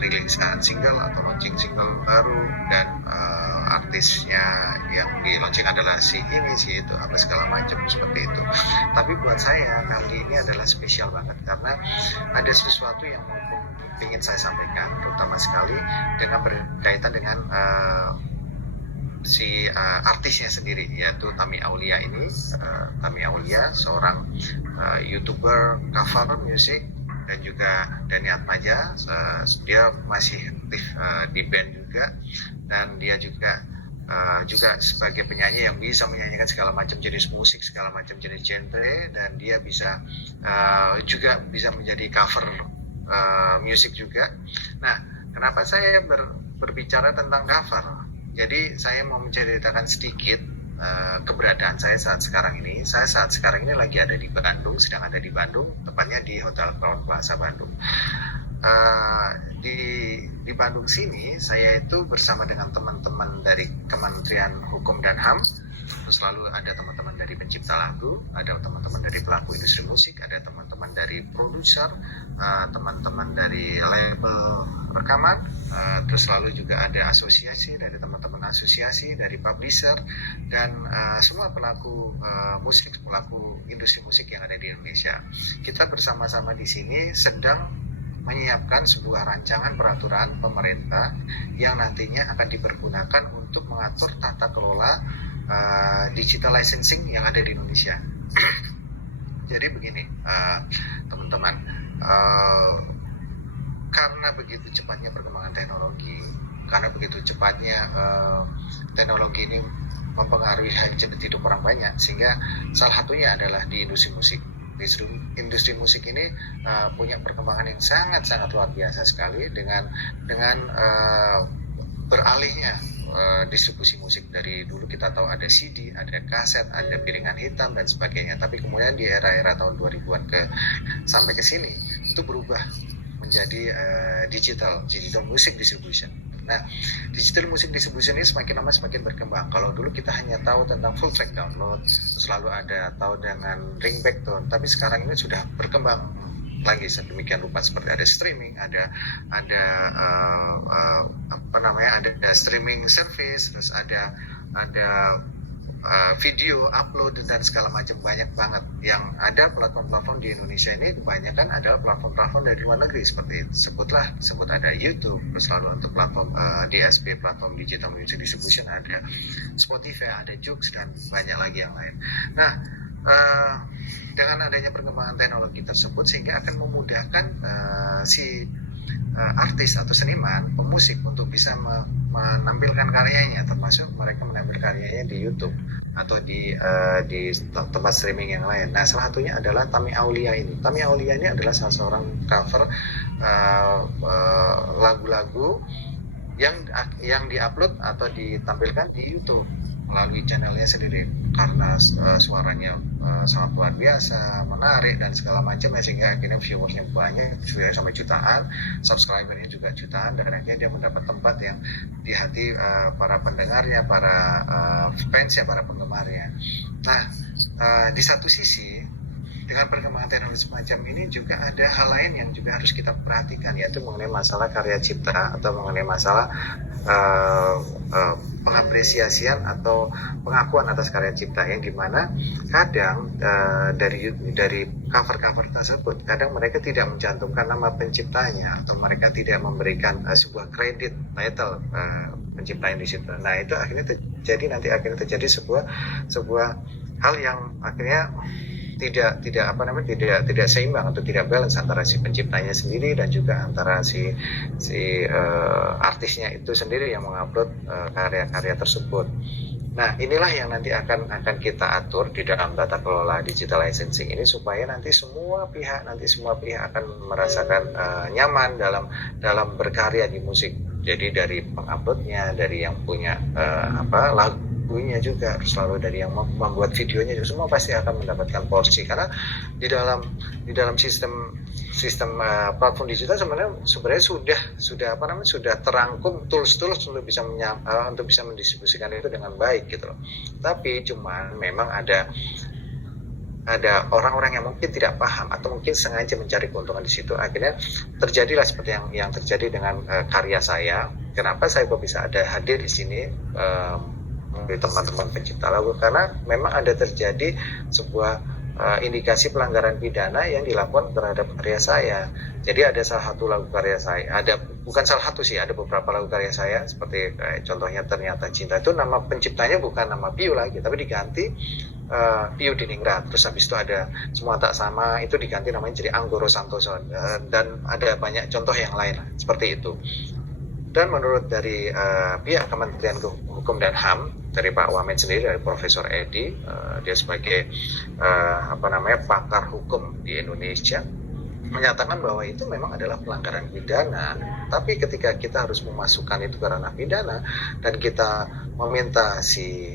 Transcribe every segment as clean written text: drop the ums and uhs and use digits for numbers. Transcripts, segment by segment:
rilisan single atau launching single baru, dan artisnya yang di launching adalah si ini si itu apa segala macam seperti itu. Tapi buat saya kali ini adalah spesial banget karena ada sesuatu yang ingin saya sampaikan, terutama sekali dengan berkaitan dengan si artisnya sendiri, yaitu Tami Aulia ini. Tami Aulia seorang YouTuber cover music, dan juga Dani Atmaja, dia masih aktif di band juga, dan dia juga sebagai penyanyi yang bisa menyanyikan segala macam jenis musik, segala macam jenis genre, dan dia bisa juga bisa menjadi cover musik juga. Nah, kenapa saya berbicara tentang cover? Jadi saya mau menceritakan sedikit keberadaan saya saat sekarang ini. Saya saat sekarang ini lagi ada di Bandung, sedang ada di Bandung, tepatnya di Hotel Crown Plaza Bandung. Di Bandung sini, saya itu bersama dengan teman-teman dari Kementerian Hukum dan HAM. Terus lalu ada teman-teman dari pencipta lagu, ada teman-teman dari pelaku industri musik, ada teman-teman dari produser, teman-teman dari label rekaman, terus lalu juga ada asosiasi dari teman-teman asosiasi, dari publisher, dan semua pelaku musik, pelaku industri musik yang ada di Indonesia. Kita bersama-sama di sini sedang menyiapkan sebuah rancangan peraturan pemerintah yang nantinya akan dipergunakan untuk mengatur tata kelola digital licensing yang ada di Indonesia. Jadi begini, teman-teman, karena begitu cepatnya perkembangan teknologi, karena begitu cepatnya teknologi ini mempengaruhi hajat hidup orang banyak, sehingga salah satunya adalah di industri musik. Industri musik ini punya perkembangan yang sangat-sangat luar biasa sekali dengan beralihnya distribusi musik. Dari dulu kita tahu ada CD, ada kaset, ada piringan hitam dan sebagainya, tapi kemudian di era-era tahun 2000-an sampai ke sini itu berubah menjadi digital music distribution. Nah, digital music distribution ini semakin lama semakin berkembang. Kalau dulu kita hanya tahu tentang full track download, selalu ada tahu dengan ringback tone, tapi sekarang ini sudah berkembang lagi sedemikian rupa, seperti ada streaming, ada streaming service, terus ada video upload dan segala macam, banyak banget. Yang ada platform-platform di Indonesia ini kebanyakan adalah platform-platform dari luar negeri, seperti sebut ada YouTube, terus lalu untuk platform DSP, platform digital music distribution, ada Spotify, ada Joox, dan banyak lagi yang lain. Nah, dengan adanya perkembangan teknologi tersebut sehingga akan memudahkan si artis atau seniman, pemusik untuk bisa menampilkan karyanya, termasuk mereka menampilkan karyanya di YouTube atau di tempat streaming yang lain. Nah, salah satunya adalah Tami Aulia ini. Tami Aulia ini adalah salah seorang cover lagu-lagu yang diupload atau ditampilkan di YouTube melalui channelnya sendiri, karena suaranya sangat luar biasa, menarik dan segala macam, sehingga akhirnya viewersnya banyak, viewersnya sampai jutaan, subscribernya juga jutaan, dan akhirnya dia mendapat tempat yang di hati para pendengarnya, para fansnya, para penggemarnya. Nah, di satu sisi dengan perkembangan teknologi semacam ini juga ada hal lain yang juga harus kita perhatikan, yaitu mengenai masalah karya cipta atau mengenai masalah pengapresiasian atau pengakuan atas karya cipta, yang dimana kadang dari cover-cover tersebut kadang mereka tidak mencantumkan nama penciptanya atau mereka tidak memberikan sebuah kredit title pencipta yang di situ. Nah, itu akhirnya terjadi sebuah hal yang akhirnya tidak seimbang atau tidak balance antara si penciptanya sendiri dan juga antara si artisnya itu sendiri yang mengupload karya-karya tersebut. Nah, inilah yang nanti akan kita atur di dalam tata kelola digital licensing ini, supaya nanti semua pihak akan merasakan nyaman dalam berkarya di musik. Jadi dari penguploadnya, dari yang punya lagunya juga, selalu dari yang membuat videonya juga, semua pasti akan mendapatkan porsi, karena di dalam sistem platform digital sebenarnya sudah terangkum tools untuk bisa mendistribusikan itu dengan baik gitu loh. Tapi cuman memang ada ada orang-orang yang mungkin tidak paham atau mungkin sengaja mencari keuntungan di situ. Akhirnya terjadilah seperti yang terjadi dengan karya saya. Kenapa saya kok bisa ada hadir di sini dari teman-teman pencipta lagu, karena memang ada terjadi sebuah indikasi pelanggaran pidana yang dilakukan terhadap karya saya. Jadi ada salah satu lagu karya saya, bukan salah satu sih, ada beberapa lagu karya saya seperti contohnya Ternyata Cinta, itu nama penciptanya bukan nama Piu lagi, tapi diganti Piu Diningrat. Terus habis itu ada Semua Tak Sama, itu diganti namanya jadi Anggoro Santoso, dan ada banyak contoh yang lain seperti itu. Dan menurut dari pihak Kementerian Hukum dan HAM, dari Pak Wamen sendiri, dari Profesor Edi, dia sebagai pakar hukum di Indonesia, menyatakan bahwa itu memang adalah pelanggaran pidana. Tapi ketika kita harus memasukkan itu ke ranah pidana dan kita meminta si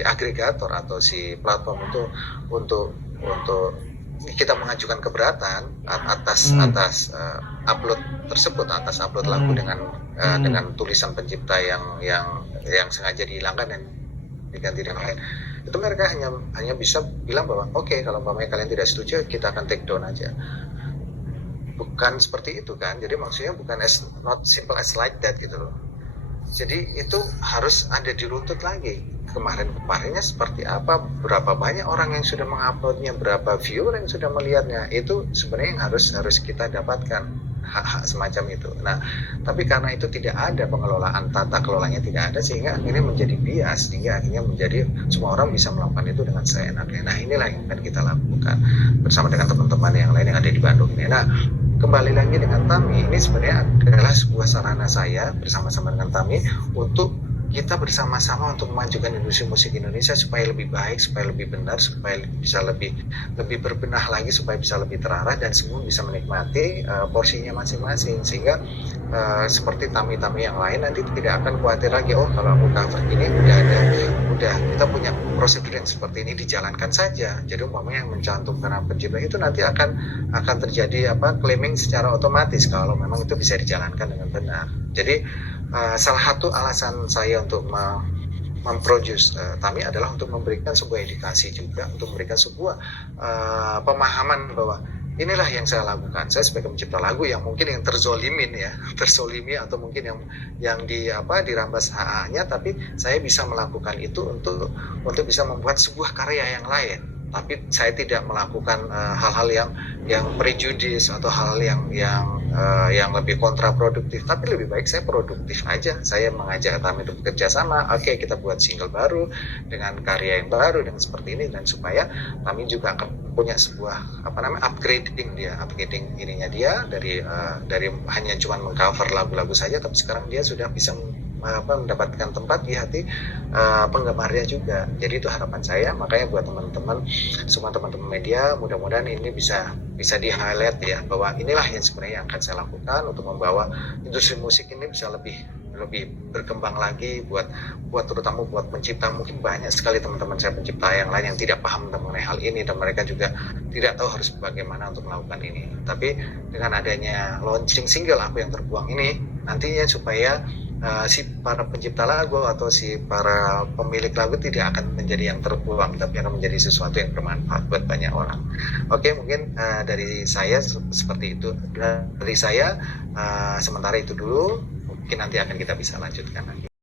agregator atau si platform itu untuk kita mengajukan keberatan atas upload tersebut, atas upload lagu dengan tulisan pencipta yang sengaja dihilangkan dan diganti dengan lain, itu mereka hanya bisa bilang bahwa oke, kalau umpamanya kalian tidak setuju, kita akan take down aja. Bukan seperti itu kan. Jadi maksudnya bukan not simple as like that gitu loh. Jadi itu harus ada diruntut lagi. Kemarinnya seperti apa, berapa banyak orang yang sudah menguploadnya, berapa viewer yang sudah melihatnya, itu sebenarnya yang harus kita dapatkan, hak-hak semacam itu. Nah, tapi karena itu tidak ada pengelolaan, tata kelolanya tidak ada, sehingga akhirnya menjadi bias, sehingga akhirnya menjadi semua orang bisa melakukan itu dengan seenaknya. Nah, inilah yang akan kita lakukan bersama dengan teman-teman yang lain yang ada di Bandung ini. Nah, kembali lagi dengan Tami, ini sebenarnya adalah sebuah sarana saya bersama-sama dengan Tami untuk kita bersama-sama untuk memajukan industri musik Indonesia supaya lebih baik, supaya lebih benar, supaya bisa lebih berbenah lagi, supaya bisa lebih terarah dan semua bisa menikmati porsinya masing-masing, sehingga seperti Tami-Tami yang lain nanti tidak akan khawatir lagi, oh kalau aku cover ini udah kita punya prosedur yang seperti ini, dijalankan saja. Jadi umpamanya yang mencantumkan nama pencipta itu nanti akan terjadi claiming secara otomatis kalau memang itu bisa dijalankan dengan benar. Jadi salah satu alasan saya untuk memproduce Tami adalah untuk memberikan sebuah edukasi juga, untuk memberikan sebuah pemahaman bahwa inilah yang saya lakukan. Saya sebagai pencipta lagu yang mungkin yang terzolimi atau mungkin yang dirampas hak-haknya, tapi saya bisa melakukan itu untuk bisa membuat sebuah karya yang lain. Tapi saya tidak melakukan hal-hal yang prejudis atau hal yang lebih kontraproduktif. Tapi lebih baik saya produktif aja. Saya mengajak Tami untuk bekerja sama. Oke, kita buat single baru dengan karya yang baru dengan seperti ini, dan supaya Tami juga akan punya sebuah upgrading ininya dia dari hanya cuma mengcover lagu-lagu saja, tapi sekarang dia sudah bisa mendapatkan tempat di hati penggemarnya juga. Jadi itu harapan saya. Makanya buat teman-teman, semua teman-teman media, mudah-mudahan ini bisa di highlight ya, bahwa inilah yang sebenarnya yang akan saya lakukan untuk membawa industri musik ini bisa lebih berkembang lagi, buat terutama buat pencipta. Mungkin banyak sekali teman-teman saya pencipta yang lain yang tidak paham mengenai hal ini, dan mereka juga tidak tahu harus bagaimana untuk melakukan ini. Tapi dengan adanya launching single Aku Yang Terbuang ini, nantinya supaya si para pencipta lagu atau si para pemilik lagu tidak akan menjadi yang terbuang, tapi akan menjadi sesuatu yang bermanfaat buat banyak orang. Oke, mungkin dari saya seperti itu. Dari saya sementara itu dulu, mungkin nanti akan kita bisa lanjutkan lagi.